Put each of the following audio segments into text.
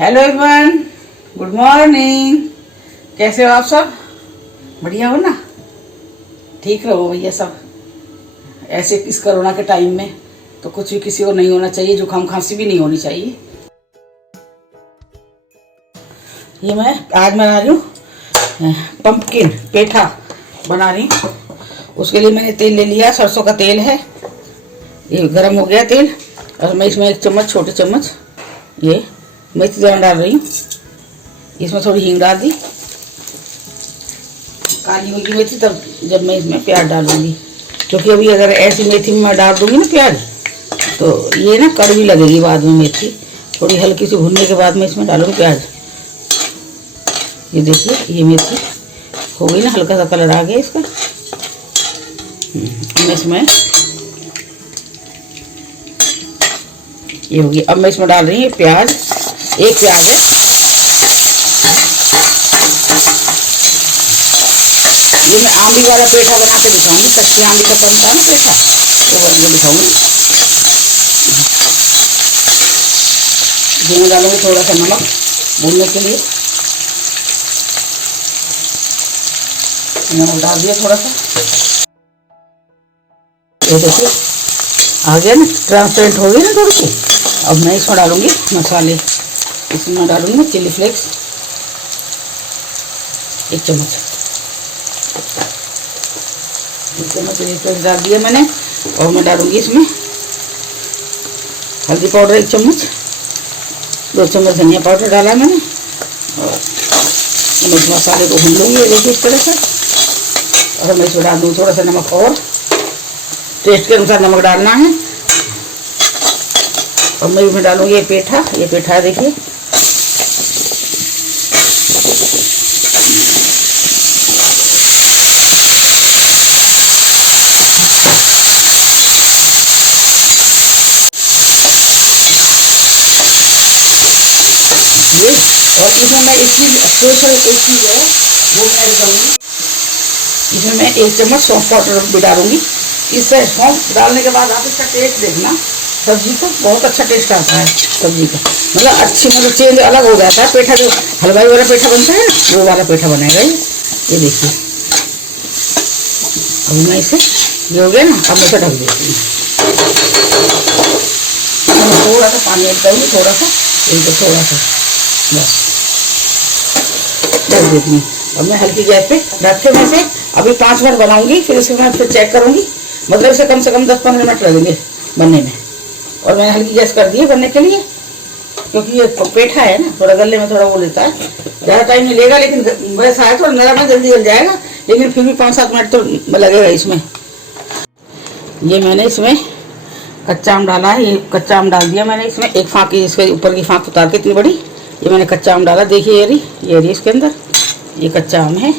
Hello everyone, good morning. कैसे हो आप सब? बढ़िया हो ना? ठीक रहो भैया सब। ऐसे इस कोरोना के टाइम में तो कुछ भी किसी को नहीं होना चाहिए, जुकाम खांसी भी नहीं होनी चाहिए। ये आज बना रही हूँ पंपकिन पेठा बना रही हूँ। उसके लिए मैंने तेल ले लिया, सरसों का तेल है। ये गरम हो गया तेल और मैं इसमें 1 चम्मच, छोटे चम्मच ये मेथी दाना डाल रही हूँ। इसमें थोड़ी हींग डाल दी, काली होगी मेथी, तब जब मैं इसमें प्याज डालूंगी। क्योंकि अभी अगर ऐसी मेथी में मैं डाल दूंगी ना प्याज तो ये ना कड़वी लगेगी बाद में मेथी। थोड़ी हल्की सी भुनने के बाद में इसमें डालूंगी प्याज। ये देखिए ये मेथी हो गई ना, हल्का सा कलर आ गया इसका। मैं इसमें ये होगी। अब मैं इसमें डाल रही हूँ प्याज। 1 प्याज है। ये मैं आंवली वाला पेठा बना के दिखाऊंगी। कच्ची आंवली का बनता है ना पेठा, वो बन के दिखाऊंगी। इसमें डालूंगी थोड़ा सा नमक भूनने के लिए। नमक डाल दिया थोड़ा सा। ये देखिए आ गया ना, ट्रांसपेरेंट हो गई ना थोड़ी सी। अब मैं इसमें डालूंगी मसाले। इसमें डालूंगी चिली फ्लेक्स 1 चम्मच। 1 चम्मच चिली फ्लेक्स डाल दिया मैंने। और मैं डालूंगी इसमें हल्दी पाउडर 1 चम्मच, 2 चम्मच धनिया पाउडर डाला मैंने। और मैं इस मसाले को भून लूँगी देखिए इस तरह से। और मैं इसमें डाल दूँगी थोड़ा सा नमक, और टेस्ट के अनुसार नमक डालना है। और मैं इसमें डालूंगी ये पेठा। ये पेठा है देखिए। ये और इसमें मैं एक चीज़ स्पेशल एक चीज़ है वो मैं ऐड करूँगी। इसमें मैं 1 चम्मच सौंफ पाउडर भी डालूंगी। इससे सौंफ डालने के बाद आप इसका टेस्ट देखना, सब्जी को बहुत अच्छा टेस्ट आता है सब्जी का। मतलब अच्छी, मतलब चेंज अलग हो जाता है। पेठा जो हलवाई वाला पेठा बनता है ना, वो वाला पेठा बनेगा ये देखिए। अभी मैं इसे ये हो गया ना, अब मैं इसे ढक देती हूँ। थोड़ा सा पानी ऐड करूँगी, थोड़ा सा, इनको थोड़ा सा बस ढक देती हूँ। और मैं हल्की गैस पे रख के मैं इसे अभी 5 मिनट बनाऊंगी। फिर इसके बाद फिर चेक करूँगी। मतलब इसे कम से कम 10-15 मिनट लगेंगे बनने में। और मैंने हल्की गैस कर दी है बनने के लिए, क्योंकि ये पेठा है ना, थोड़ा गलने में थोड़ा वो लेता है, ज़्यादा टाइम नहीं लेगा। लेकिन वैसा है थोड़ा नरम है, जल्दी जल जाएगा। लेकिन फिर भी 5-7 मिनट तो लगेगा इसमें। ये मैंने इसमें कच्चा आम डाला है। ये कच्चा आम डाल दिया मैंने इसमें। 1 फाँक, इसके ऊपर की फाँक उतार के इतनी बड़ी ये मैंने कच्चा आम डाला। देखिए ये रही इसके अंदर ये कच्चा आम है।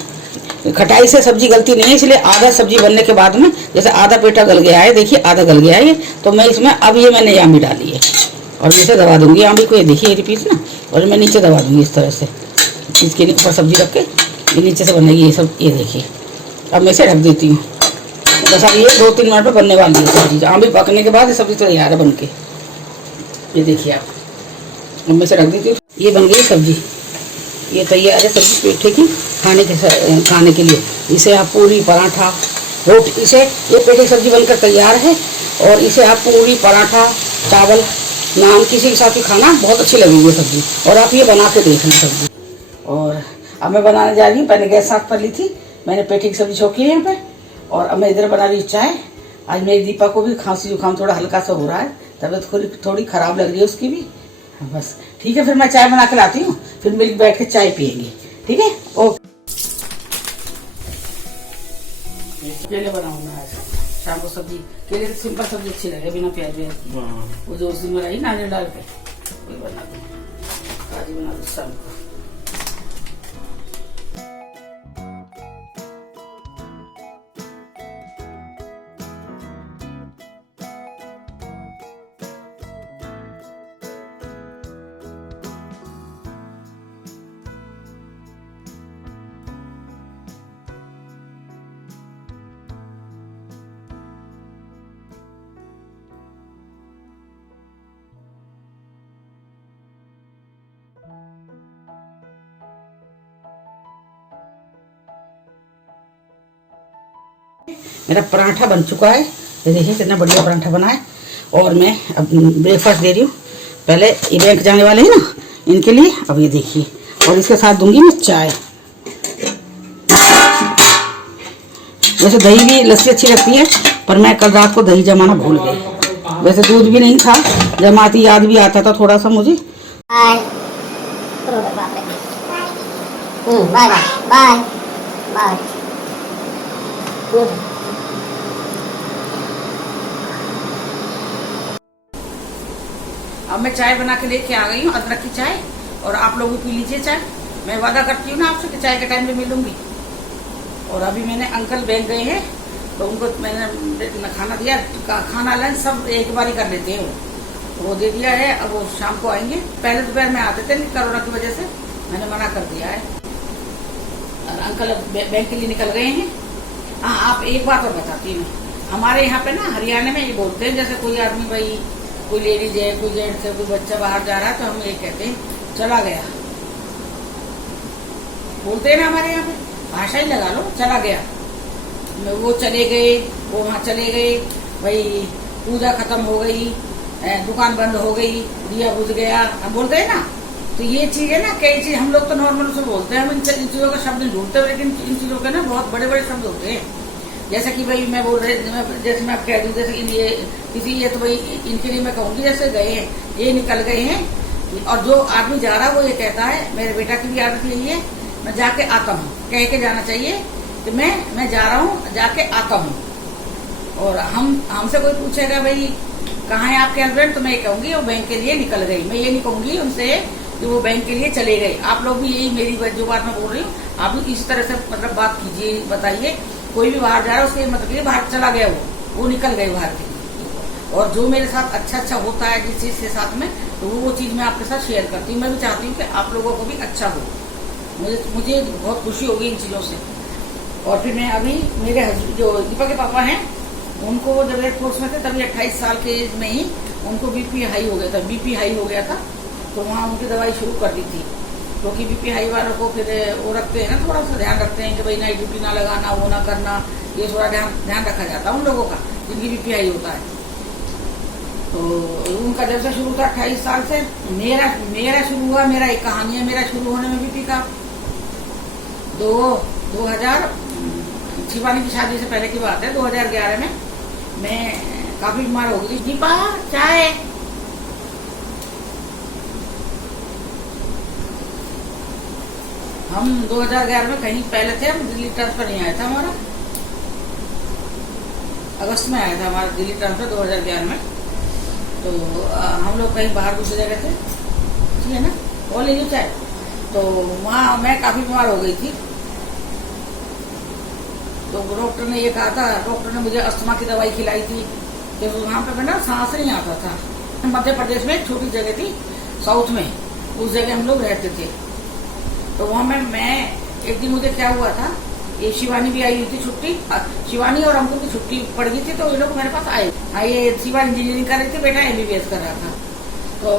खटाई से सब्जी गलती नहीं है, इसलिए आधा सब्जी बनने के बाद में, जैसे आधा पेठा गल गया है, देखिए आधा गल गया है ये, तो मैं इसमें अब ये मैंने आम भी डाली है। और मैं इसे दबा दूंगी आम को। ये देखिए ये पीस ना, और मैं नीचे दबा दूंगी इस तरह से। इसके ऊपर सब्जी रख के ये नीचे से बनेगी ये सब। ये देखिए अब मैं इसे ढक देती हूँ। बस अब ये 2-3 मिनट में बनने वाली है सब्जी। आम भी पकने के बाद ये सब्जी तैयार है बन के। ये देखिए आप, अब मैं इसे रख देती हूँ। ये बन गई सब्जी, ये तैयार है सब्जी पेठे की खाने के लिए। इसे आप पूरी, पराठा, रोटी, इसे ये पेठे की सब्जी बनकर तैयार है। और इसे आप पूरी, पराठा, चावल, नान किसी के साथ भी खाना बहुत अच्छी लगेगी ये सब्जी। और आप ये बना के देखना सब्जी। और अब मैं बनाने जा रही हूँ। पहले गैस साफ कर ली थी मैंने, पेठे की सब्जी छोकी है यहाँ पे। और अब मैं इधर बना रही हूँ चाय। आज मेरी दीपा को भी खांसी जुकाम थोड़ा हल्का सा हो रहा है, तबीयत थोड़ी ख़राब लग रही है उसकी भी। बस ठीक है, फिर मैं चाय बना के लाती हूँ, फिर मिल बैठ के चाय पियेंगे। ठीक है, ओके। केले बनाऊंगा आज शाम को सब्जी। केले की सिंपल सब्जी अच्छी लगे बिना प्याज व्याज। वो जो उस दिन बनाई नारियल डाल के वही बना दूँ, काजू बना दूँ शाम को। मेरा पराठा बन चुका है, ये देखिए कितना बढ़िया पराठा बना है। और मैं अब ब्रेकफास्ट दे रही हूँ। पहले ये बैंक जाने वाले हैं ना, इनके लिए। अब ये देखिए, और इसके साथ दूंगी मैं चाय। वैसे दही भी, लस्सी अच्छी लगती है, पर मैं कल रात को दही जमाना भूल गई। वैसे दूध भी नहीं था, जमाती याद भी आता था थोड़ा सा मुझे। Bye bye bye bye. अब मैं चाय बना के लेके आ गई हूँ, अदरक की चाय। और आप लोग भी पी लीजिए चाय। मैं वादा करती हूँ ना आपसे कि चाय के टाइम पे मिलूंगी। और अभी मैंने अंकल बैंक गए हैं, तो उनको मैंने खाना दिया। खाना लंच सब एक बार ही कर लेते हैं, वो दे दिया है। अब वो शाम को आएंगे। पहले दोपहर में आते थे, लेकिन कोरोना की वजह से मैंने मना कर दिया है। और अंकल बैंक के लिए निकल गए हैं। हाँ, आप एक बात और बताती हूँ, हमारे यहाँ पे ना हरियाणा में ये बोलते हैं, जैसे कोई आदमी, भाई कोई लेडीज है, कोई जेंट्स है, कोई बच्चा बाहर जा रहा है, तो हम ये कहते हैं चला गया। बोलते हैं ना हमारे यहाँ पे, भाषा ही लगा लो, चला गया। वो चले गए, वो वहाँ चले गए, भाई पूजा खत्म हो गई, दुकान बंद हो गई, दिया बुझ गया, हम बोलते हैं ना। तो ये चीज है ना, कई चीज हम लोग तो नॉर्मल उसे बोलते हैं, हम इन चीजों का शब्द नहीं ढूंढते, लेकिन इन चीजों के ना बहुत बड़े बड़े शब्द होते हैं। जैसे कि भाई मैं बोल रहे, जैसे मैं कह दूं, जैसे ये किसी, ये तो भाई इनके लिए मैं कहूंगी, जैसे गए हैं, ये निकल गए हैं। और जो आदमी जा रहा है वो ये कहता है, मेरे बेटा की भी आदत यही है, मैं जाके आता हूँ, कह के जाना चाहिए कि मैं जा रहा हूँ, जाके आता हूँ। और हमसे कोई पूछेगा भाई कहाँ है आपके हस्बैंड, तो मैं ये कहूंगी वो बैंक के लिए निकल गई। मैं ये नहीं कहूंगी उनसे कि वो बैंक के लिए चले गए। आप लोग भी यही, मेरी जो बात मैं बोल रही हूँ, आप लोग इसी तरह से मतलब बात कीजिए, बताइए। कोई भी बाहर जा रहा है उसके मतलब ये बाहर चला गया, वो निकल गए बाहर के लिए। और जो मेरे साथ अच्छा होता है जिस चीज के साथ में, तो वो चीज मैं आपके साथ शेयर करती हूँ। मैं भी चाहती हूँ कि आप लोगों को भी अच्छा हो। मुझे बहुत खुशी होगी इन चीजों से। और फिर मैं अभी मेरे जो दीपा के पापा हैं, उनको जब एयरफोर्स में थे तभी 28 साल के एज में ही उनको बीपी हाई हो गया था। बीपी हाई हो गया था, तो वहाँ उनकी दवाई शुरू कर दी थी। क्योंकि बीपी हाई वालों को फिर वो रखते हैं ना, थोड़ा सा ध्यान रखते हैं कि भाई नाइट ड्यूटी ना लगाना, वो ना करना, ये थोड़ा ध्यान रखा जाता है उन लोगों का जिनकी बीपी हाई होता है। तो उनका जब से शुरू था 28 साल से, मेरा शुरू हुआ, मेरा एक कहानी है मेरा शुरू होने में बीपी का। 2000 शिवानी की शादी से पहले की बात है, 2011 में मैं काफी बीमार हो गई। दीपा चाय। हम 2011 में कहीं पहले थे, हम दिल्ली ट्रांसफर नहीं आया था हमारा, अगस्त में आया था हमारा दिल्ली ट्रांसफर 2011 में। तो हम लोग कहीं बाहर दूसरी जगह थे, ठीक है ना, वो ले लीजिए चाय। तो वहाँ मैं काफी बीमार हो गई थी। तो डॉक्टर ने ये कहा था, डॉक्टर ने मुझे अस्थमा की दवाई खिलाई थी, कि वहाँ पे ना सांस नहीं आता था। मध्य प्रदेश में एक छोटी जगह थी साउथ में, उस जगह हम लोग रहते थे। तो वहाँ मैं एक दिन मुझे क्या हुआ था, ये शिवानी भी आई हुई थी छुट्टी, शिवानी और हमको की छुट्टी पड़ गई थी, तो ये लोग मेरे पास आए। ये शिवा इंजीनियरिंग कर रही थी, बेटा MBBS कर रहा था। तो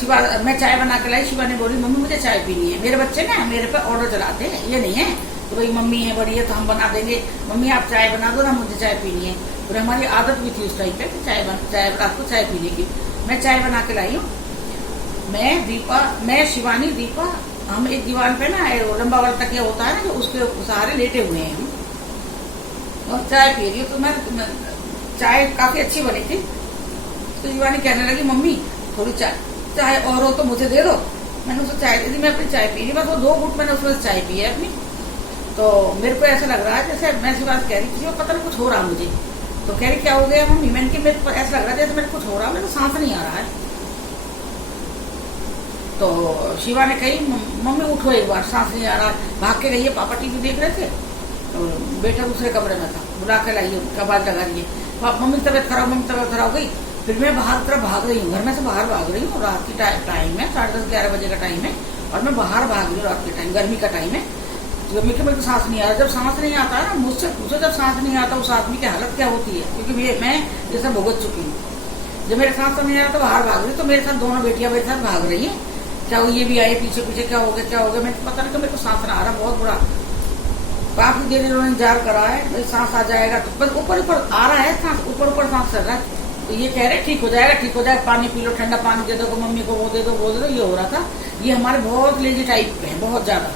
शिवा, मैं चाय बना के लाई, शिवा ने बोली मम्मी मुझे चाय पीनी है। मेरे बच्चे ना मेरे पे ऑर्डर चलाते हैं, ये नहीं है तो भाई मम्मी है बड़ी है तो हम बना देंगे, मम्मी आप चाय बना दो ना, मुझे चाय पीनी है। और हमारी आदत भी थी उस टाइम पे चाय रात को चाय पीने की। मैं चाय बना के लाई हूँ। मैं शिवानी, दीपा, हम एक दीवान पे ना लंबा वाला तकिया होता है ना, जो उसके सहारे लेटे हुए हैं हम, और चाय पी रही हूँ। तो मैं चाय काफी अच्छी बनी थी। तो शिवानी कहने लगी मम्मी थोड़ी चाय और हो तो मुझे दे दो। मैंने उसको चाय दे दी, मैं अपनी चाय पी ली, बस वो 2 घूंट मैंने उसमें चाय पी है अपनी। तो मेरे को ऐसा लग रहा है जैसे मैं शिवानी कह रही थी, पता नहीं कुछ हो रहा मुझे। तो कह रही क्या हो गया मम्मी, मैंने कि मेरे को ऐसा लग रहा है जैसे मेरे कुछ हो रहा है, मेरे को सांस नहीं आ रहा है। तो शिवा ने कही मम्मी उठो एक बार, सांस नहीं आ रहा। भाग के गई है, पापा टीवी देख रहे थे, तो बेटा दूसरे कमरे में था, बुला के लाइए, उनका आवाज लगा रही है मम्मी तबियत खराब, मम्मी तबियत खराब हो गई। फिर मैं बाहर तरफ भाग रही हूँ, घर में से बाहर भाग रही हूँ। रात की टाइम है, 10:30-11 बजे का टाइम है, और मैं बाहर भाग रही हूँ रात के टाइम, गर्मी का टाइम है। तो मेरे को सांस नहीं आ रहा। जब सांस नहीं आता है ना, मुझसे पूछो जब सांस नहीं आता उस आदमी की हालत क्या होती है, क्योंकि मैं ये सब भुगत चुकी हूँ। जब मेरे सांस नहीं आ रहा तो बाहर भाग रही, तो मेरे साथ दोनों बेटियां मेरे साथ भाग रही है। क्या ये भी आए पीछे पीछे, क्या हो गया, मेरे को पता नहीं, तो मेरे को सांस ना आ रहा, बहुत बुरा। काफी देर इन्होंने इंतजार करा है, भाई सांस आ जाएगा, तो बस ऊपर ऊपर आ रहा है सांस, ऊपर ऊपर सांस चल रहा है। तो ये कह रहे ठीक हो जाएगा, ठीक हो जाएगा, पानी पी लो, ठंडा पानी दे दो, मम्मी को वो दे दो, वो दे दो, ये हो रहा था। ये हमारे बहुत लेजी टाइप है, बहुत ज्यादा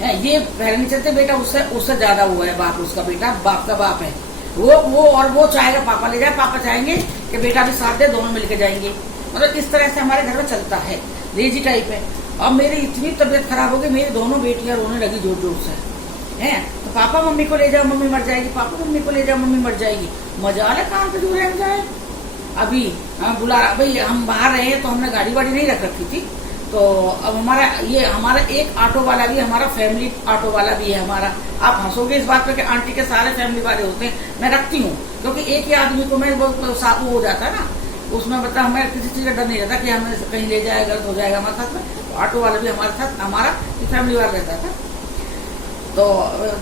है। ये पहले नहीं चलते बेटा, उससे ज्यादा हुआ है बाप, उसका बेटा बाप का बाप है वो और वो चाहेगा पापा ले जाए, पापा चाहेंगे कि बेटा भी साथ दे, दोनों मिलके जाएंगे। मतलब इस तरह से हमारे घर में चलता है, लेजी टाइप है। अब मेरी इतनी तबीयत खराब हो गई, मेरी दोनों बेटियां रोने लगी जोर जोर से, हैं तो पापा मम्मी को ले जाओ, मम्मी मर जाएगी, पापा मम्मी को ले जाओ, मम्मी मर जाएगी। मजा है काम पे दूर रह जाए। अभी हम बुला, भाई हम बाहर रहे तो हमने गाड़ी वाड़ी नहीं रख रखी थी, तो अब हमारा एक ऑटो वाला भी, हमारा फैमिली ऑटो वाला भी है हमारा। आप हंसोगे इस बात पे कि आंटी के सारे फैमिली वाले होते हैं, मैं रखती हूँ, क्योंकि एक ही आदमी को मैं बहुत साबु हो जाता है ना, उसमें मतलब हमें किसी चीज का डर नहीं रहता कि हमें कहीं ले जाएगा, गलत हो जाएगा हमारे साथ में। ऑटो वाला भी हमारे साथ, हमारा फैमिली वाला रहता था। तो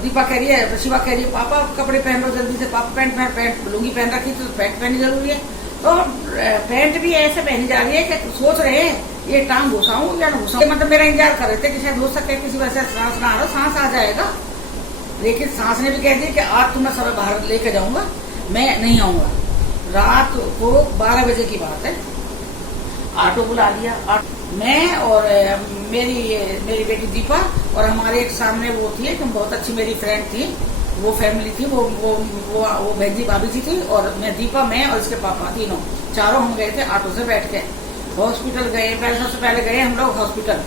दीपा कह रही है, शिवा कह रही है, पापा कपड़े पहन लो जल्दी से, पापा पैंट लुंगी पहन रखी तो पैंट पहननी जरूरी है। तो पैंट भी ऐसे पहनी जा रही है कि सोच रहे हैं ये टांग घुसाऊं या ना घुसाऊं, मतलब मेरा इंतजार कर रहे थे कि शायद हो सकता है किसी वजह से सांस ना आ रहा, सांस आ जाएगा। लेकिन सांस ने भी कह दिया कि आज तुम्हें सब बाहर लेके जाऊंगा, मैं नहीं आऊंगा। रात को 12 बजे की बात है, ऑटो बुला लिया। मैं और मेरी बेटी दीपा और हमारे एक सामने वो थी, एक बहुत अच्छी मेरी फ्रेंड थी, वो फैमिली थी, वो बहजी भाभी जी थी, और मैं दीपा, मैं और इसके पापा, तीनों चारों हम गए थे ऑटो से बैठ के हॉस्पिटल गए। सबसे पहले गए हम लोग हॉस्पिटल।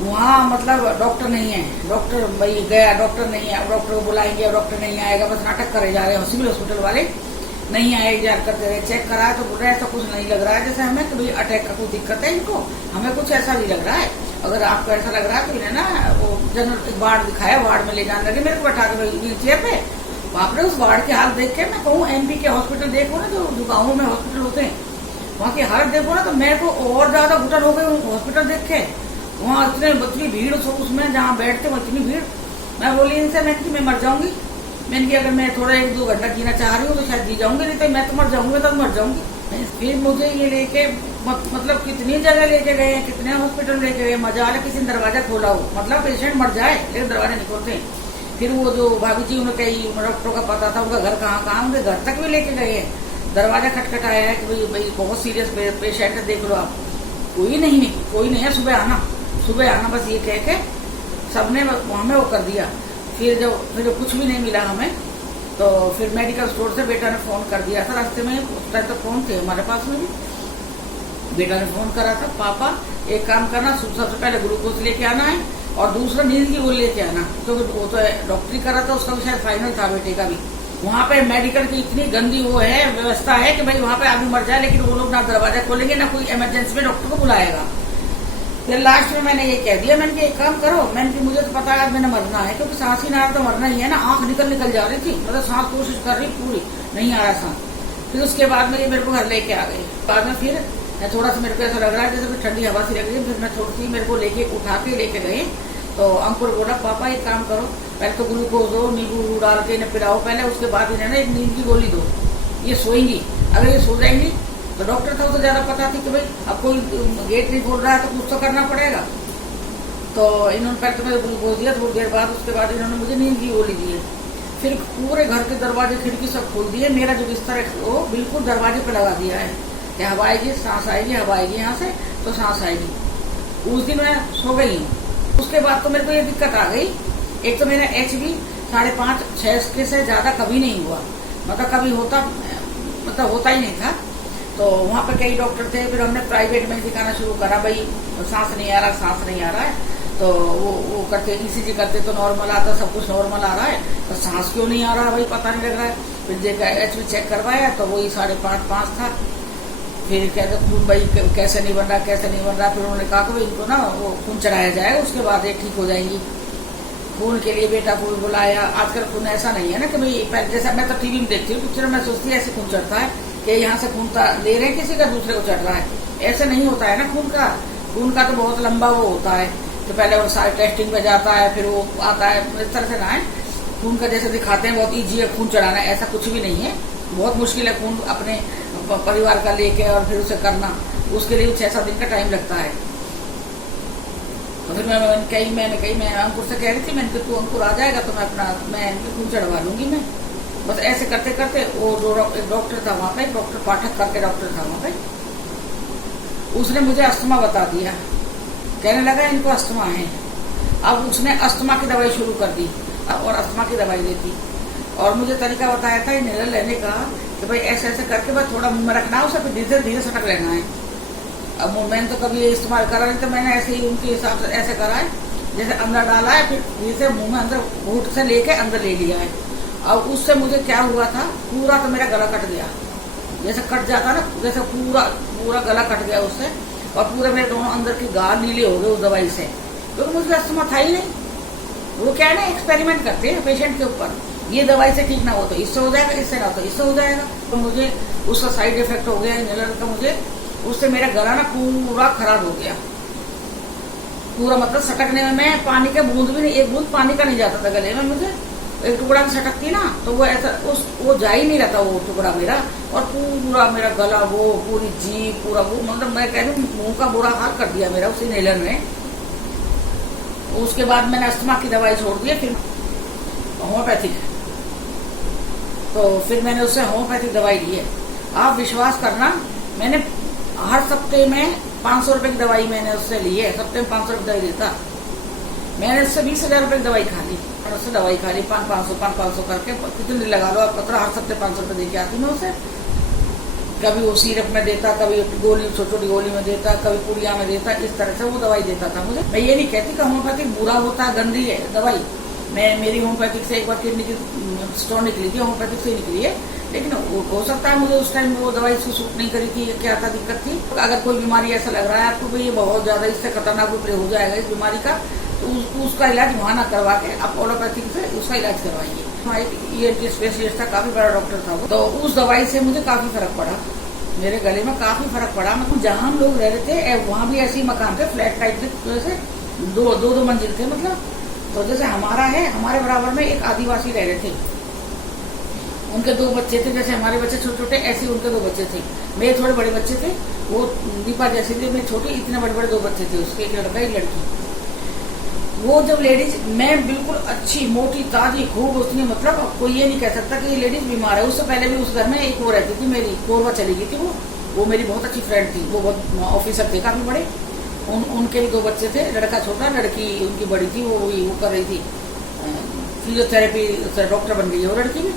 वहाँ मतलब डॉक्टर नहीं है, डॉक्टर भाई गया, डॉक्टर नहीं है, डॉक्टर को बुलाएंगे, डॉक्टर नहीं आएगा, बस नाटक करे जा रहे हैं। सिविल हॉस्पिटल वाले नहीं आए, इंतजार करते रहे, चेक कराया तो बोल रहे ऐसा कुछ नहीं लग रहा है जैसे हमें, कभी अटैक का कुछ दिक्कत है इनको, हमें कुछ ऐसा नहीं लग रहा है। अगर आपको ऐसा लग रहा है तो इन्हें ना वो जनरल वार्ड दिखाया, वार्ड में ले जाने लगे, मेरे को बैठा के व्हील चेयर पे। बाप रे, उस वार्ड की हालत देख के मैं कहूँ एमपी के हॉस्पिटल देखो ना, जो गाँवों में हॉस्पिटल होते हैं, वहाँ की हालत देखो ना, तो मेरे को और ज्यादा घुटन हो गई हॉस्पिटल देख के। वहाँ इतनी भीड़, उसमें जहाँ बैठते वहाँ इतनी भीड़। मैं बोली इनसे, मैं मर जाऊंगी, मैंने कि अगर मैं थोड़ा 1-2 घंटा जीना चाह रही हूँ तो शायद जी जाऊंगी, नहीं तो मैं तो मर जाऊंगी, तब मर जाऊंगी। फिर मुझे ये लेके मतलब कितनी जगह लेके गए, कितने हॉस्पिटल लेके गए, मजा आ रहा, किसी ने दरवाजा खोला हो, मतलब पेशेंट मर जाए लेकिन दरवाजा नहीं खोलते। फिर वो जो भाभी जी उन्हें कही, डॉक्टरों का पता था उनका घर कहाँ, उनके घर तक भी लेके गए हैं, दरवाजा खटखटाया है कि भाई बहुत सीरियस पेशेंट है, देख लो आप। कोई नहीं है, सुबह आना, बस ये कह के सबने हमें वो कर दिया। फिर कुछ भी नहीं मिला हमें, तो फिर मेडिकल स्टोर से बेटा ने फोन कर दिया था रास्ते में, उस टाइम तो फोन थे हमारे पास में भी। बेटा ने फोन करा था, पापा एक काम करना, सबसे पहले ग्लूकोज लेके आना है और दूसरा नींद की गोली लेके आना, क्योंकि वो तो डॉक्टरी कर रहा था, उसका भी शायद फाइनल था बेटे का भी। वहाँ पे मेडिकल की इतनी गंदी वो है व्यवस्था है कि भाई वहाँ पे आदमी मर जाए, लेकिन वो लोग ना दरवाजा खोलेंगे ना कोई इमरजेंसी में डॉक्टर को बुलाएगा। फिर लास्ट में मैंने ये कह दिया, मैंने एक काम करो, मैंने मुझे तो पता है मैंने मरना है, क्योंकि सांस ही ना तो मरना ही है ना, आंख निकल जा रही थी, मतलब सांस कोशिश कर रही पूरी, नहीं आ रहा सांस। फिर उसके बाद में ये मेरे को घर लेके आ गए। बाद में फिर थोड़ा सा मेरे को ऐसा लग रहा है जैसे ठंडी हवा सी लग रही है, फिर मैं थोड़ी सी मेरे को उठा के लेके गए। तो अंकुर बोला, पापा एक काम करो, पहले तो ग्लूकोज दो, नींबू डाल के इन्हें पिलाओ पहले, उसके बाद इन्हें ना एक नींद की गोली दो, ये सोएंगी। अगर ये सो जाएंगी तो डॉक्टर था उसे ज्यादा पता थी कि भाई अब कोई गेट नहीं खोल रहा है तो कुछ तो करना पड़ेगा। तो इन्होंने पहले तो मुझे ग्लूकोज दिया, थोड़ी देर बाद उसके बाद इन्होंने मुझे नींद की गोली दी है। फिर पूरे घर के दरवाजे खिड़की सब खोल दिए, मेरा जो बिस्तर है वो बिल्कुल दरवाजे पे लगा दिया है कि हवा आएगी सांस आएगी, हवा आएगी यहाँ से तो सांस आएगी। उस दिन मैं सो गई हूँ। उसके बाद तो मेरे को ये दिक्कत आ गई, एक तो मेरा HB 5.5-6 से ज्यादा कभी नहीं हुआ, मतलब कभी होता ही नहीं था। तो वहाँ पे कई डॉक्टर थे, फिर हमने प्राइवेट में दिखाना शुरू करा, भाई सांस नहीं आ रहा है, तो वो करते ECG करते तो नॉर्मल आता, सब कुछ नॉर्मल आ रहा है, तो सांस क्यों नहीं आ रहा भाई पता नहीं लग रहा है। फिर HB चेक करवाया तो वही 5.5 था। फिर कहते खून भाई कैसे नहीं बन रहा, फिर उन्होंने कहा कि भाई इनको ना वो खून चढ़ाया जाएगा, उसके बाद ये ठीक हो जाएंगी। खून के लिए बेटा को बुलाया। आजकल खून ऐसा नहीं है ना कि भाई जैसा मैं तो टीवी में देखती हूँ, पिक्चर में सोचती है ऐसे खून चढ़ता है कि यहाँ से खून ले रहे हैं किसी का, दूसरे को चढ़ रहा है, ऐसे नहीं होता है ना। खून का तो बहुत लंबा वो होता है, तो पहले वो सारे टेस्टिंग पे जाता है, फिर वो आता है, इस तरह से ना है। खून का जैसे दिखाते हैं बहुत ईजी है खून चढ़ाना, ऐसा कुछ भी नहीं है, बहुत मुश्किल है खून अपने परिवार का लेके और फिर उसे करना, उसके लिए 6-7 दिन का टाइम लगता है। तो फिर मैंने कही मैं अंकुर से कह रही थी, मैंने तू अंकुर आ जाएगा तो मैं इनके खून चढ़वा लूंगी मैं। बस ऐसे करते करते वो एक डॉक्टर था वहाँ पे, डॉक्टर पाठक करके डॉक्टर था वहाँ पे, उसने मुझे अस्थमा बता दिया, कहने लगा इनको अस्थमा है। अब उसने अस्थमा की दवाई शुरू कर दी और अस्थमा की दवाई देती, और मुझे तरीका बताया था इनहेलर लेने का कि भाई ऐसे ऐसे करके बस थोड़ा मुंह में रखना है, उसे फिर धीरे धीरे सटक लेना है। अब मैंने तो कभी ये इस्तेमाल करा नहीं, तो मैंने ऐसे ही उनके हिसाब से ऐसे करा है, जैसे अंदर डाला है फिर धीरे मुंह में अंदर घूट से लेके अंदर ले लिया है। अब उससे मुझे क्या हुआ था, पूरा तो मेरा गला कट गया, जैसे कट जाता ना, जैसे पूरा गला कट गया उससे, और पूरे मेरे दोनों अंदर के गाल नीले हो गए उस दवाई से, क्योंकि मुझे अस्थमा था ही नहीं। वो क्या है ना, एक्सपेरिमेंट करते हैं पेशेंट के ऊपर, ये दवाई से ठीक ना हो तो इससे हो जाएगा, इससे ना तो इससे हो जाएगा। तो मुझे उसका साइड इफेक्ट हो गया इनहेलर का, मुझे उससे मेरा गला ना पूरा खराब हो गया, पूरा मतलब सटकने में मैं पानी का बूंद भी नहीं, एक बूंद पानी का नहीं जाता था गले में। मुझे एक टुकड़ा में सटकती ना तो वो ऐसा वो जा ही नहीं रहता वो टुकड़ा मेरा, और पूरा मेरा गला, वो पूरी जीभ, पूरा वो मतलब मैं कह रही हूँ मुंह का बुरा हाल कर दिया मेरा उस इनहेलर ने। उसके बाद मैंने अस्थमा की दवाई छोड़ दी, फिर होम्योपैथिक, तो फिर मैंने उससे होम्योपैथिक दवाई ली है। आप विश्वास करना, मैंने हर सप्ते में 500 रुपए की दवाई मैंने उससे ली है, सप्ते में 500 रुपए दवाई देता। मैंने उससे 20,000 रुपए की दवाई खा ली, और उससे दवाई खा ली 500 करके, कितने दिन लगा लो आप, 15 हर सप्ते 500 रुपए दे के आती मैं उसे। कभी वो सिरप में देता, कभी गोली, छोटी छोटी गोली में देता, कभी पुड़िया में देता, इस तरह से वो दवाई देता था मुझे। मैं ये नहीं कहती कि होम्योपैथिक बुरा होता है, गंदी है दवाई। मेरी होम्योपैथिक से एक बार किडनी की स्टोन निकली थी, होम्योपैथिक से निकली है, लेकिन हो सकता है मुझे उस टाइम वो दवाई सूट नहीं करी थी, क्या था दिक्कत थी। अगर कोई बीमारी ऐसा लग रहा है आपको भाई ये बहुत ज्यादा इससे खतरनाक प्रयोग हो जाएगा इस बीमारी का, तो उसका इलाज वहां ना करवा के आप एलोपैथिक से उसका इलाज करवाइए। वहाँ एक ENT स्पेशलिस्ट था, काफी बड़ा डॉक्टर था वो, तो उस दवाई से मुझे काफी फर्क पड़ा, मेरे गले में काफी फर्क पड़ा। मतलब जहाँ हम लोग रह रहे थे वहाँ भी ऐसे ही मकान थे, फ्लैट टाइप थे, जैसे दो मंजिल थे मतलब। तो जैसे हमारा है, हमारे बराबर में एक आदिवासी रह रहे थे, उनके 2 बच्चे थे, जैसे हमारे बच्चे छोटे छोटे ऐसे उनके 2 बच्चे थे। मेरे थोड़े बड़े बच्चे थे, वो दीपा जैसे थे, मेरे छोटे, इतने बड़े बड़े 2 बच्चे थे उसके, एक लड़का एक लड़की। वो जब लेडीज, मैं बिल्कुल अच्छी मोटी ताजी खूब, उसने मतलब कोई ये नहीं कह सकता कि ये लेडीज बीमार है। उससे पहले भी उस घर में एक वो रहती थी मेरी, कोरबा चली गई थी वो मेरी बहुत अच्छी फ्रेंड थी, वो बहुत ऑफिसर थे काफी बड़े। उनके भी 2 बच्चे थे, लड़का छोटा, लड़की उनकी बड़ी थी, वो कर रही थी फिजियोथेरेपी, डॉक्टर बन गई है वो लड़की भी।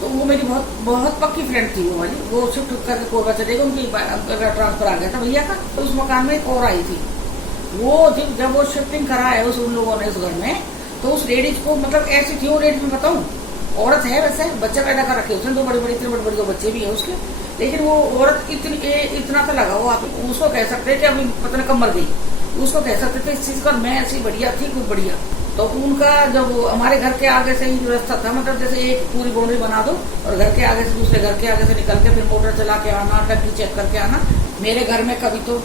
तो वो मेरी बहुत पक्की फ्रेंड थी वो वाली। वो शिफ्ट करके कोरबा चले गए, उनकी ट्रांसफर आ गया था भैया का, तो उस मकान में एक और आई थी। वो जब वो शिफ्टिंग करा है उन लोगों ने उस घर में, तो उस लेडीज को मतलब ऐसी थी वो लेडीज, में बताऊं, औरत है वैसे, बच्चा पैदा कर रखे उसने, 2 बड़े इतने बड़े 2 बच्चे भी है उसके, लेकिन वो औरत इतना तो लगा वो, आप उसको कह सकते हैं कि अभी पता नहीं कब मर गई, उसको कह सकते थे इस चीज का, मैं ऐसी बढ़िया थी खूब बढ़िया। तो उनका जब हमारे घर के आगे से ही व्यवस्था था, मतलब जैसे एक पूरी बाउंड्री बना दो और घर के आगे से दूसरे घर के आगे से निकल के फिर मोटर चला के आना, टंकी चेक करके आना। मेरे घर में कभी तो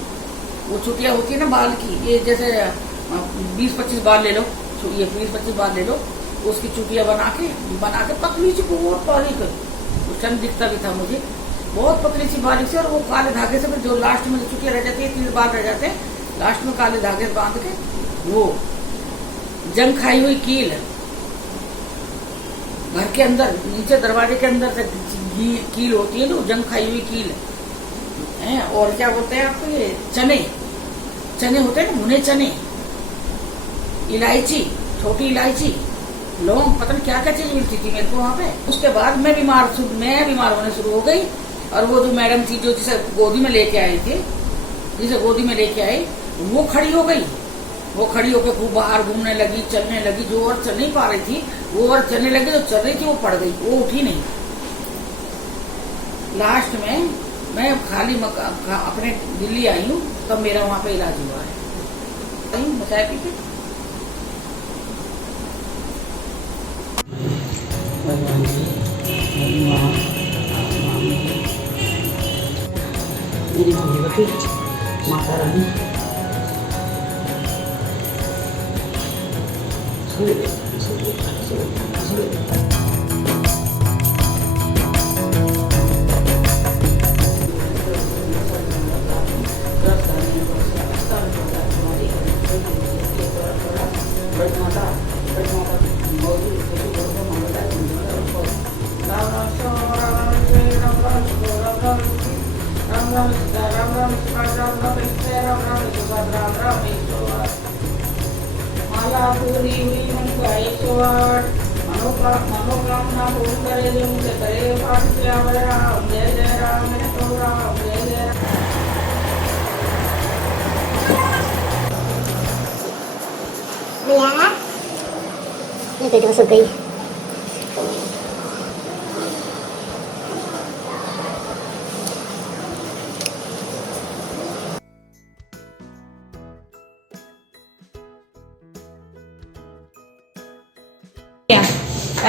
वो छुट्टियां होती है ना बाल की, ये जैसे 20-25 बाल ले लो, ये 20-25 बाल ले लो, उसकी चुटिया बना के पतली सी बहुत बारीक, उस टाइम दिखता भी था मुझे, बहुत पतली सी बारीक से, और वो काले धागे से फिर जो लास्ट में चुटिया रह जाती है, 3 बाल रह जाते हैं लास्ट में, काले धागे बांध के, वो जंग खाई हुई कील घर के अंदर, नीचे दरवाजे के अंदर से कील होती है, तो जंग खाई हुई कील है। और क्या बोलते हैं आपको, ये चने होते हैं ना, भुने चने, इलायची, छोटी इलायची, लौंग, पता नहीं क्या क्या चीज मिलती थी मेरे को वहां पे। उसके बाद मैं बीमार होने शुरू हो गई, और वो जो मैडम थी जो जिसे गोदी में लेके आए थे, जिसे गोदी में लेके आए, वो खड़ी हो गई, वो खड़ी होकर खूब बाहर घूमने लगी, चलने लगी, जो और चल नहीं पा रही थी वो और चलने लगी, जो चल रही थी वो पड़ गई, वो उठी नहीं। लास्ट में मैं खाली अपने दिल्ली आई हूँ, तब मेरा वहां पे इलाज हुआ है। चाय पीते मेरी भगवती माता रानी राम सीता राम राम लक्ष्मण राम राम सीता राम राम सुभद्रा राम राम 108 माला पूरी हुई मनका 108 मनोकामना पूर्ण करे जो मुझे करे पाठ किया राम जय जय राम मैं तो राम जय जय राम। भैया ये बेटी सो गई।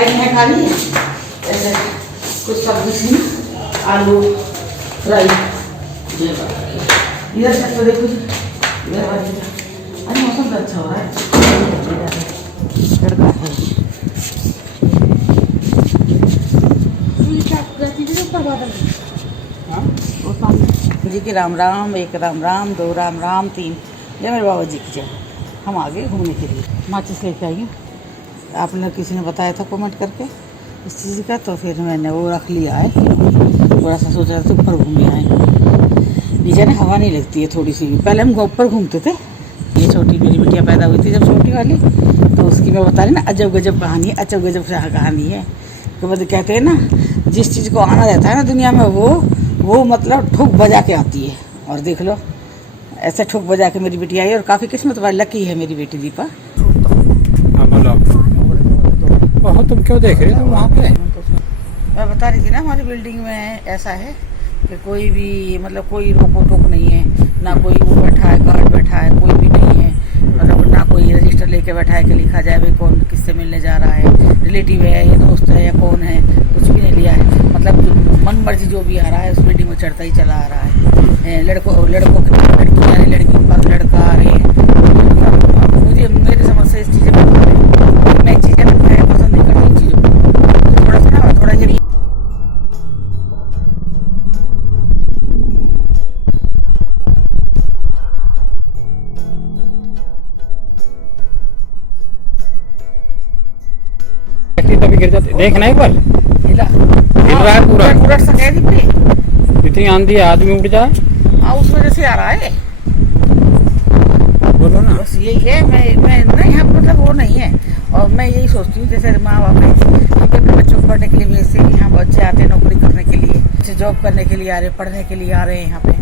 है खाली है ऐसे कुछ सब्जी थी ना आलू फ्राई इधर से तो देखो इधर वाली अरे मौसम तो अच्छा हो रहा है तड़का है जी की राम राम 1 राम राम 2 राम राम 3 ये मेरे बाबा जी की जय। हम आ गए घूमने के लिए माचिस लेके आई हूँ। आपने किसी ने बताया था कमेंट करके इस चीज़ का तो फिर मैंने वो रख लिया है। थोड़ा सा सोच रहा था ऊपर घूमे आए नीचे ना हवा नहीं लगती है थोड़ी सी। पहले हम ऊपर घूमते थे। ये छोटी मेरी बिटिया पैदा हुई थी जब छोटी वाली तो उसकी मैं बता रही ना अजब गजब कहानी है अजब गजब कहानी है। तो मतलब कहते हैं ना जिस चीज़ को आना रहता है ना दुनिया में वो मतलब ठुक बजा के आती है। और देख लो ऐसे ठुक बजा के मेरी बेटी आई और काफ़ी किस्मत वाली लकी है मेरी बेटी दीपा। बहुत तुम क्यों देख रहे हो वहाँ पे? मैं बता रही थी ना हमारी बिल्डिंग में ऐसा है कि कोई भी मतलब कोई रोको टोक नहीं है ना कोई वो बैठा है गार्ड बैठा है कोई भी नहीं है मतलब ना कोई रजिस्टर लेके बैठा है कि लिखा जाए भाई कौन किससे मिलने जा रहा है रिलेटिव है या दोस्त है या कौन है कुछ भी नहीं लिया है। मतलब मन मर्जी जो भी आ रहा है उस बिल्डिंग में चढ़ता ही चला आ रहा है। लड़कों की लड़की आ रही लड़की के पास लड़का आ रहे हैं। मुझे मेरे समझ से इस चीज़ें मैं चीज़ें पसंद नहीं करती इन चीज़ों को थोड़ा सा ना थोड़ा ये तभी गिर जाते देखना एक बार हिला हिल रहा है पूरा उलट सके इतनी आंधी है आदमी उड़ जाए। हाँ उस वजह से आ रहा है। बोलो ना बस यही है मैं ना यहाँ मतलब वो नहीं है। और मैं यही सोचती हूँ जैसे माँ बाप है हम अपने बच्चों को पढ़ने के लिए भेजते हैं। यहाँ बच्चे आते हैं नौकरी करने के लिए बच्चे जॉब करने के लिए आ रहे हैं पढ़ने के लिए आ रहे हैं यहाँ पे।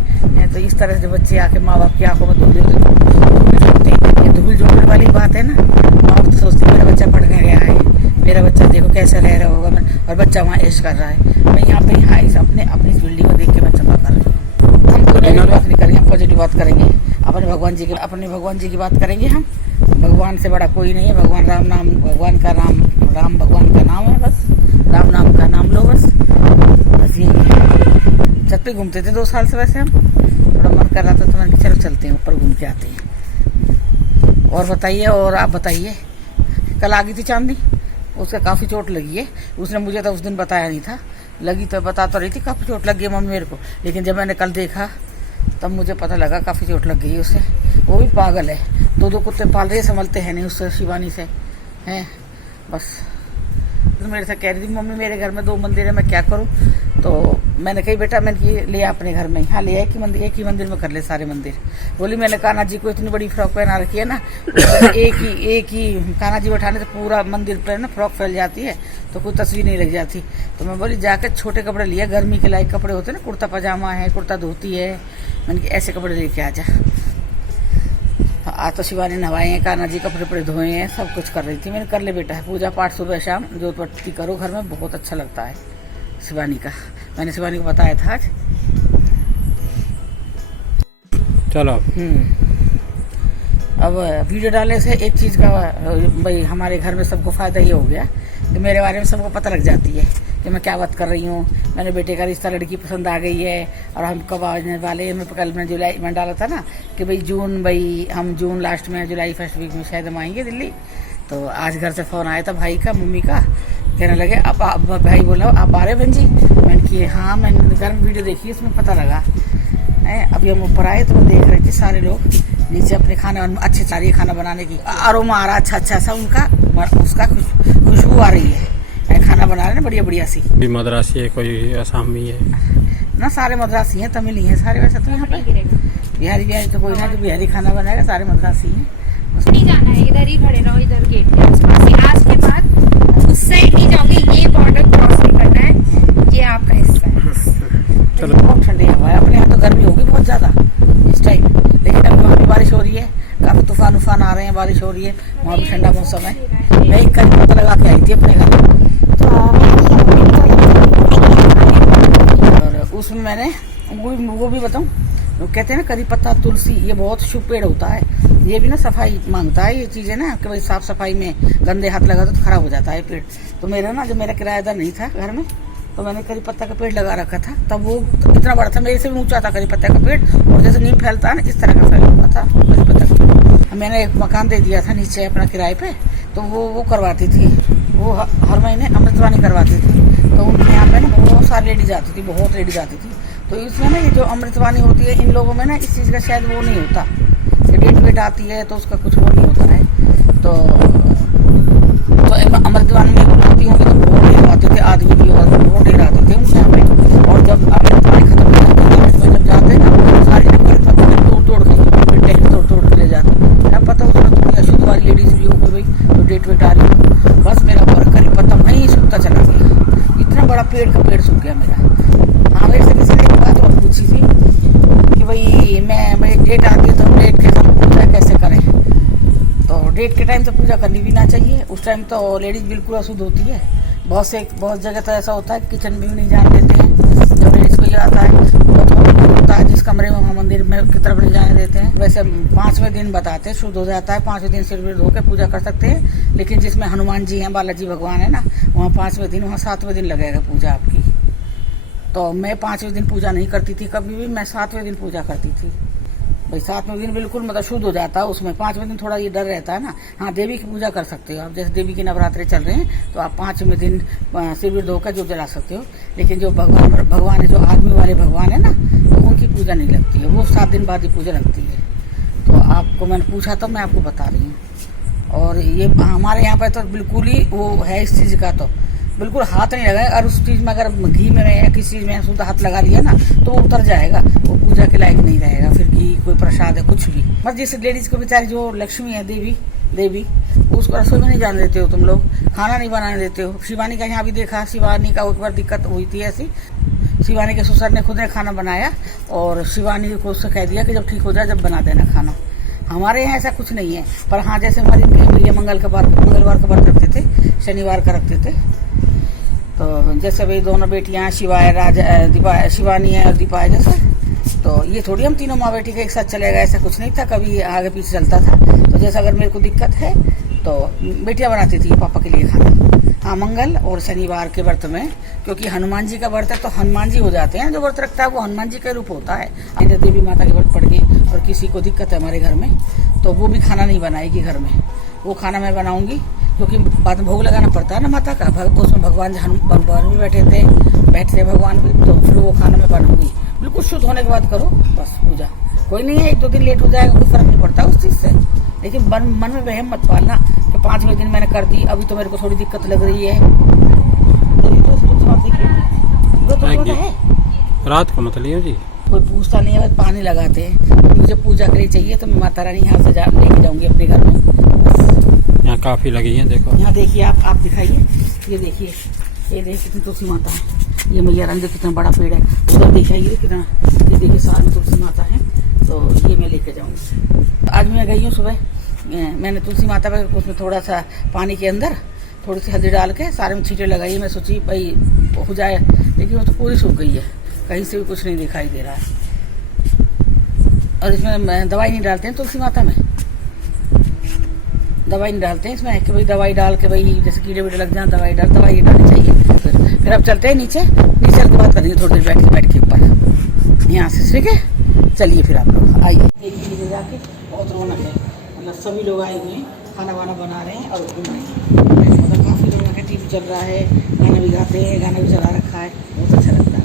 तो इस तरह से बच्चे आके माँ बाप की आंखों में धूल झोंकते हैं। ये धूल झोंकने वाली बात है ना। माँ बाप तो सोचते हैं मेरा बच्चा पढ़ने गया है मेरा बच्चा देखो कैसा रह रहा होगा और बच्चा वहाँ ऐश कर रहा है। मैं यहाँ पे अपनी इस बिल्डिंग को देख के मैं चंपा कर रही हूँ। हम कोई नेगेटिव बात नहीं करेंगे हम पॉजिटिव बात करेंगे अपने भगवान जी की बात करेंगे हम। भगवान से बड़ा कोई नहीं है। भगवान भगवान का नाम है बस राम नाम का नाम लो बस यही है। छत पे घूमते थे 2 साल से वैसे हम थोड़ा मन कर रहा था तो मैंने चलो चलते हैं ऊपर घूम के आते हैं। और बताइए और आप बताइए कल आ गई थी चांदनी उसका काफ़ी चोट लगी है। उसने मुझे तो उस दिन बताया नहीं था लगी तो बता तो रही थी काफ़ी चोट लगी है मम्मी मेरे को। लेकिन जब मैंने कल देखा तब मुझे पता लगा काफ़ी चोट लग गई है उससे। वो भी पागल है 2 कुत्ते पाल रहे संभलते हैं नहीं उससे शिवानी से हैं बस। तो मेरे से कह रही थी मम्मी मेरे घर में 2 मंदिर है मैं क्या करूं। तो मैंने कही बेटा मैंने ले अपने घर में हाँ ले एक ही मंदिर में कर ले सारे मंदिर। बोली मैंने कान्हा जी को इतनी बड़ी फ्रॉक पहना रखी है ना एक ही कान्हा जी बैठाने से पूरा मंदिर पर ना फ्रॉक फैल जाती है तो कोई तस्वीर नहीं लग जाती। तो मैं बोली जाकर छोटे कपड़े लिए गर्मी के लायक कपड़े होते ना कुर्ता पजामा है कुर्ता धोती है मैंने कि ऐसे कपड़े लेके आ जा। आज तो शिवानी नहवाए हैं कान्हा जी कपड़े धोए हैं सब कुछ कर रही थी। मैंने कर ले बेटा पूजा पाठ सुबह शाम जोत बत्ती करो घर में बहुत अच्छा लगता है शिवानी का। मैंने शिवानी को बताया था आज। चलो अब वीडियो डालने से एक चीज़ का भाई हमारे घर में सबको फ़ायदा ये हो गया कि मेरे बारे में सबको पता लग जाती है कि मैं क्या बात कर रही हूँ। मैंने बेटे का रिश्ता लड़की पसंद आ गई है और हम कब आने वाले मैं कल मैं जुलाई में डाला था ना कि भाई हम जून लास्ट में जुलाई फर्स्ट वीक में शायद हम आएंगे दिल्ली। तो आज घर से फ़ोन आया था भाई का मम्मी का कहने लगे अब भाई बोला आप आ रहे बहन जी। मैंने कि हाँ मैंने घर में वीडियो देखी उसमें पता लगा। अभी हम ऊपर आए तो देख रहे थे सारे लोग नीचे अपने खाना अच्छे सारी खाना बनाने की अरोमा आ रहा अच्छा सा उनका उसका खुशबू आ रही है खाना बना रहे हैं बढ़िया सी। मद्रासी है कोई आसामी है ना सारे मद्रासी हैं, तमिल ही हैं सारे। वैसे तो यहाँ पे बिहारी बिहारी तो कोई ना, जो बिहारी खाना बनाएगा सारे मद्रासी हैं। नहीं जाना है, इधर ही खड़े रहो, इधर गेट के आसपास ही। आज के बाद उस साइड नहीं जाओगे, ये बॉर्डर क्रॉस नहीं करना है, ये आपका हिस्सा है। चलो बहुत ठंडी हवा है। अपने यहाँ तो गर्मी होगी बहुत ज्यादा इस टाइम, लेकिन अभी वहाँ भी बारिश हो रही है, काफी तूफान उफान आ रहे हैं, बारिश हो रही है, वहाँ भी ठंडा मौसम है। मैं एक करी पत्ता लगा के आई थी अपने घर, और उसमें मैंने वो भी बताऊँ, कहते हैं ना करी पत्ता तुलसी, ये बहुत शुभ पेड़ होता है। ये भी ना सफाई मांगता है, ये चीजें ना कि भाई साफ सफाई में गंदे हाथ लगा तो खराब हो जाता है पेड़। तो मेरा ना, जब मेरा किराएदार नहीं था घर में, तो मैंने करी पत्ता का पेड़ लगा रखा था। तब वो इतना बड़ा था, मेरे से भी ऊंचा था करी पत्ता का पेड़, और जैसे नीम फैलता है ना इस तरह का फैला हुआ था करी पत्ता का पेड़। मैंने एक मकान दे दिया था नीचे अपना किराए पे, तो वो करवाती थी, वो हर महीने अमृतवाणी करवाती थी। तो उनके यहाँ पे ना बहुत सारी लेडीज आती थी, बहुत लेडीज आती थी। तो इसमें ना ये जो अमृतवाणी होती है, इन लोगों में ना इस चीज़ का शायद वो नहीं होता, डेट वेट आती है तो उसका कुछ वो नहीं होता है। तो अमृतवाणी में आती होंगी तो बहुत ढेर आते थे, आदमी भी बहुत ढेर आते थे उनके यहाँ पे। और जब अमृतवाणी खत्म हो जाती है, जब जाते हैं ना सारी तोड़ के ले जाते हैं। अब पता उसमें थोड़ी अशुद्ध वाली लेडीज भी हो गई भाई, तो डेट वेट आ रही हो, बस मेरा करी पत्ता वहीं सूखता चला गया। इतना बड़ा पेड़ का पेड़ सूख गया मेरा। हाँ, मेरे से किसी ने एक बात और पूछी थी कि भाई मैं डेट आती है तो हम डेट के साथ पूजा कैसे करें। तो डेट के टाइम तो पूजा करनी भी ना चाहिए, उस टाइम तो लेडीज बिल्कुल अशुद्ध होती है। बहुत जगह तो ऐसा होता है कि किचन में भी नहीं जाने देते हैं, जब लेडीज को ये आता है तो होता है जिस कमरे में वहाँ मंदिर में की तरफ नहीं जाने देते हैं। वैसे 5वें दिन बताते हैं शुद्ध हो जाता है, 5वें दिन सिर धो के पूजा कर सकते हैं। लेकिन जिसमें हनुमान जी हैं, बालाजी भगवान है ना, वहाँ 5वें दिन, वहाँ 7वें दिन लगेगा पूजा आपकी। तो मैं 5वें दिन पूजा नहीं करती थी कभी भी, मैं 7वें दिन पूजा करती थी भाई। 7वें दिन बिल्कुल मतलब शुद्ध हो जाता है उसमें। 5वें दिन थोड़ा ये डर रहता है ना। हाँ, देवी की पूजा कर सकते हो आप, जैसे देवी के नवरात्रे चल रहे हैं तो आप 5वें दिन सिर धोकर जो जला सकते हो। लेकिन जो भगवान है, जो आदमी वाले भगवान है ना, तो उनकी पूजा नहीं लगती है, वो 7 दिन बाद ही पूजा लगती है। तो आपको मैंने पूछा तो मैं आपको बता रही हूँ। और ये हमारे यहाँ पर तो बिल्कुल ही वो है इस चीज़ का, तो बिल्कुल हाथ नहीं लगाए। और उस चीज में अगर घी में या किसी चीज में शुद्ध हाथ लगा लिया ना तो वो उतर जाएगा, वो पूजा के लायक नहीं रहेगा। फिर घी कोई प्रसाद है कुछ भी, बस जिस लेडीज को बेचारी जो लक्ष्मी है, देवी उसको रसोई में नहीं जाने देते हो तुम लोग, खाना नहीं बनाने देते हो। शिवानी का यहाँ भी देखा, शिवानी का एक बार दिक्कत हुई थी ऐसी। शिवानी के ससुर ने खुद ने खाना बनाया और शिवानी को उससे कह दिया कि जब ठीक हो जाए जब बना देना खाना। हमारे यहाँ ऐसा कुछ नहीं है, पर हाँ जैसे हमारी भैया मंगलवार का व्रत रखते थे, शनिवार का रखते थे। तो जैसे भाई दोनों बेटियां शिवानी है और दीपा है जैसे, तो ये थोड़ी हम तीनों माँ बेटी के एक साथ चलेगा, ऐसा कुछ नहीं था, कभी आगे पीछे चलता था। तो जैसे अगर मेरे को दिक्कत है तो बेटियां बनाती थी पापा के लिए खाना। हाँ, मंगल और शनिवार के व्रत में, क्योंकि हनुमान जी का व्रत है तो हनुमान जी हो जाते हैं, जो व्रत रखता है वो हनुमान जी का रूप होता है। इधर देवी माता के व्रत पड़ गए और किसी को दिक्कत है हमारे घर में तो वो भी खाना नहीं बनाएगी घर में, वो खाना मैं बनाऊंगी, क्योंकि बाद में भोग लगाना पड़ता है ना माता का। उसमें भगवान भगवान भी बैठते भगवान भी, तो फिर वो खाना मैं बनाऊंगी। बिल्कुल शुद्ध होने के बाद करो बस पूजा, कोई नहीं है 1-2 दिन लेट हो जाएगा, कोई फर्क नहीं पड़ता उस चीज से। लेकिन मन में वहम मत पालना कि 5वें दिन मैंने कर दी, अभी तो मेरे को थोड़ी दिक्कत लग रही है। है रात को मत लियो जी, कोई पूछता नहीं है, पानी लगाते हैं। मुझे पूजा के लिए चाहिए तो मैं माता रानी यहाँ से लेके जाऊंगी अपने घर में। यहाँ काफी लगी है, देखो यहाँ देखिए आप दिखाइए, ये देखिए कितनी तुलसी माता है। ये मैया रंग कितना बड़ा पेड़ है, उधर देखिए कितना, ये देखिए सारी तुलसी माता है। तो ये मैं लेके जाऊंगी। आज मैं गई हूँ सुबह, मैंने तुलसी माता पे उसमें थोड़ा सा पानी के अंदर थोड़ी सी हल्दी डाल के सारे में छींटे लगाई। मैं सोची भाई हो जाए, लेकिन वो तो पूरी सूख गई है, कहीं से भी कुछ नहीं दिखाई दे रहा है। और इसमें दवाई नहीं डालते हैं तुलसी माता में, दवाई नहीं डालते हैं इसमें कि भाई दवाई डाल के भाई जैसे कीड़े वीड़े लग जाए दवाई डालनी चाहिए। फिर अब चलते हैं नीचे के बात करेंगे थोड़ी देर बैठ के ऊपर यहाँ से, ठीक है। चलिए फिर आप लोग आइए, देखिए जाके बहुत रौनक है, मतलब सभी लोग आए हुए हैं, खाना वाना बना रहे हैं और घूम रहे हैं। मतलब काफ़ी लोगों का टीवी चल रहा है, गाना भी गाते हैं, गाना भी चला रखा है, बहुत अच्छा लगता है।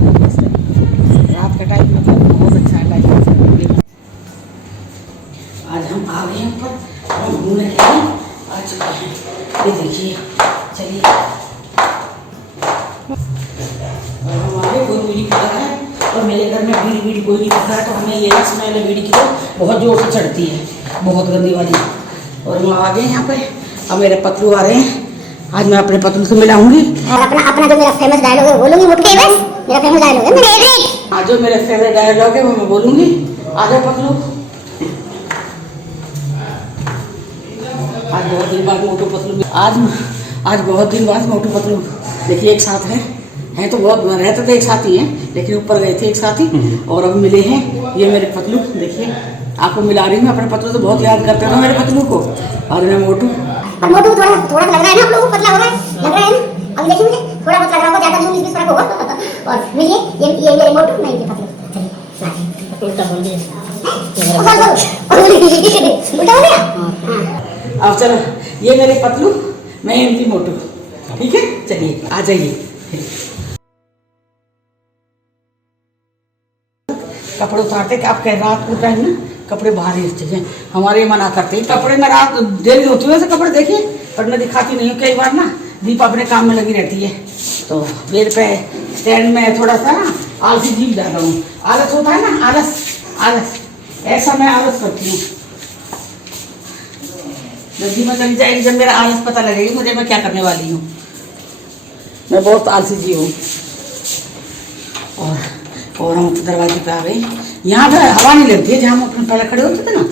रात का टाइम मतलब बहुत अच्छा है टाइम। आज हम आ गए हैं ऊपर और घूमने के लिए आ चुके हैं। ये देखिए, चलिए। और हमारे गुरु जी का है और कोई नहीं दिखा है तो हमने ले लिया। स्मेल बीड़ी की तो बहुत जोर से चढ़ती है, बहुत गंदी वाली। और हम आ गए यहाँ पे, अब मेरे पतलू आ रहे हैं। आज मैं अपने पतलू से मिलाऊंगी। और अपना जो मेरा फेमस डायलॉग है बोलूंगी, मोटू फेमस मेरा फेमस डायलॉग है, मेरा फेवरेट। आज जो मेरे फेवरेट डायलॉग है वो मैं बोलूंगी। आ जाओ पतलू। आज बहुत दिन बाद मोटू पतलू, आज बहुत दिन बाद मोटू पतलू देखिए एक साथ हैं तो बहुत रहते थे एक साथ ही हैं, लेकिन ऊपर गए थे एक साथ ही और अब मिले हैं। ये मेरे पतलू देखिए, आपको मिला रही हूँ। अपने पतलू तो बहुत याद करते हो मेरे पतलू को। और मैं मोटू, अब मोटू थोड़ा थोड़ा लग रहा है ना, आप लोगों को पतला हो रहा है, लग रहा है ना। अब देखिए मुझे थोड़ा बहुत लग रहा होगा, ज्यादा नहीं, 20-20 फर्क होगा। और मिलिए, ये मेरे मोटू, नहीं ये पतलू। चलिए उल्टा बोल दिया, उल्टा हो गया। अब चलो, ये मेरे पतलू, मैं इनकी मोटू, ठीक है। चलिए आ जाइए। कपड़े उतारते कि आप कह रात को टाइम ना कपड़े बाहर ही रखते हैं, हमारे मना करते हैं। कपड़े में रात देरी होती है वैसे कपड़े देखिए, पर मैं दिखाती नहीं हूँ। कई बार ना दीपा अपने काम में लगी रहती है, तो बेड पे स्टैंड में थोड़ा सा ना आलसी जीव जाता हूँ। आलस होता है ना, आलस ऐसा मैं आलस करती हूँ। जल्दी में चली जाएगी जब मेरा आलस पता लगेगी मुझे मैं क्या करने वाली हूँ। मैं बहुत आलसी जीव हूँ। और हम दरवाजे पे आ गए। यहाँ पे हवा नहीं लगती है, जहाँ हम अपने पहले खड़े होते थे ना,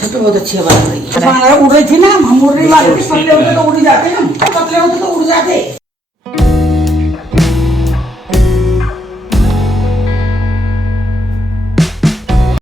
छत पे बहुत अच्छी हवा लग रही है। उड़ रही थी ना, हम उड़ रही वाले पतले होते तो उड़ जाते, हम पतले होते तो उड़ जाते।